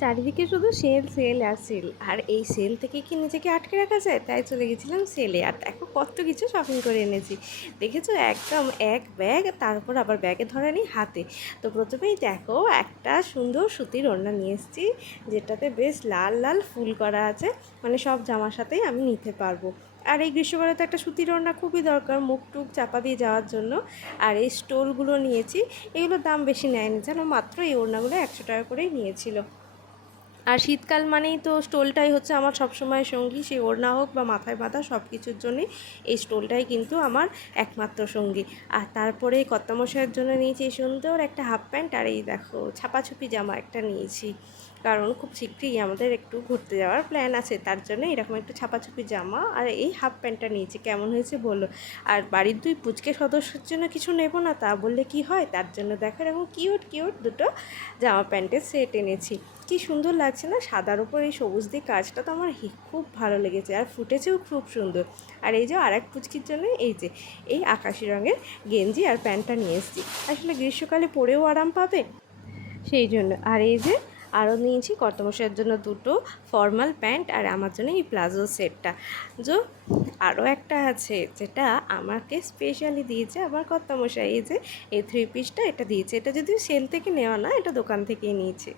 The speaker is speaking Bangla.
চারিদিকে শুধু সেল সেল আর সেল, আর এই সেল থেকে কি নিজেকে আটকে রাখা যায়, তাই চলে গেছিলাম সেলে। আর দেখো কত কিছু শপিং করে এনেছি, দেখেছো একদম এক ব্যাগ, তারপর আবার ব্যাগে ধরা নিই হাতে। তো প্রথমেই দেখো একটা সুন্দর সুতির ওড়না নিয়ে এসেছি, যেটাতে বেশ লাল লাল ফুল করা আছে, মানে সব জামার সাথেই আমি নিতে পারবো। আর এই গ্রীষ্মকালে তো একটা সুতির ওড়না খুবই দরকার মুখ টুক চাপা দিয়ে যাওয়ার জন্য। আর এই স্টোলগুলো নিয়েছি, এগুলোর দাম বেশি নেয়নি জানো, মাত্র এই ওড়নাগুলো 100 টাকা করেই নিয়েছিল। আর শীতকাল মানেই তো স্টোলটাই হচ্ছে আমার সবসময় সঙ্গী, সে ওড়না হোক বা মাথায় বাঁধা সব কিছুর জন্যই এই স্টোলটাই কিন্তু আমার একমাত্র সঙ্গী। আর তারপরে কর্তামশাইয়ের জন্য নিয়েছি এই সুন্দর একটা হাফ প্যান্ট, আর এই দেখো ছাপাছুপি জামা একটা নিয়েছি, কারণ খুব শীঘ্রই আমাদের একটু ঘুরতে যাওয়ার প্ল্যান আছে, তার জন্য এরকম একটু ছাপাছুপি জামা আর এই হাফ প্যান্টটা নিয়েছি। কেমন হয়েছে বলো। আর বাড়ির দুই পুচকে সদস্যের জন্য কিছু নেব না তা বললে কি হয়, তার জন্য দেখো এরকম কিউট কিউট দুটো জামা প্যান্টের সেট এনেছি। কি সুন্দর লাগছে না সাদার উপর এই সবুজ দিয়ে কাজটা, তো আমার খুব ভালো লেগেছে, আর ফুটেছেও খুব সুন্দর। আর এই যে আরেক পুচকির জন্য এই যে এই আকাশি রঙের গেঞ্জি আর প্যান্টটা নিয়ে এসেছি, আসলে গ্রীষ্মকালে পরেও আরাম পাবে সেই জন্য। আর এই যে আরও নিয়েছি কর্তামশাইয়ের জন্য দুটো ফর্মাল প্যান্ট, আর আমার জন্য এই প্লাজো সেটটা। যে আরও একটা আছে যেটা আমাকে স্পেশালি দিয়েছে আমার কর্তামশাই, এই যে এই থ্রি পিসটা এটা দিয়েছে, এটা যদিও সেল থেকে নেওয়া না, এটা দোকান থেকেই নিয়েছে।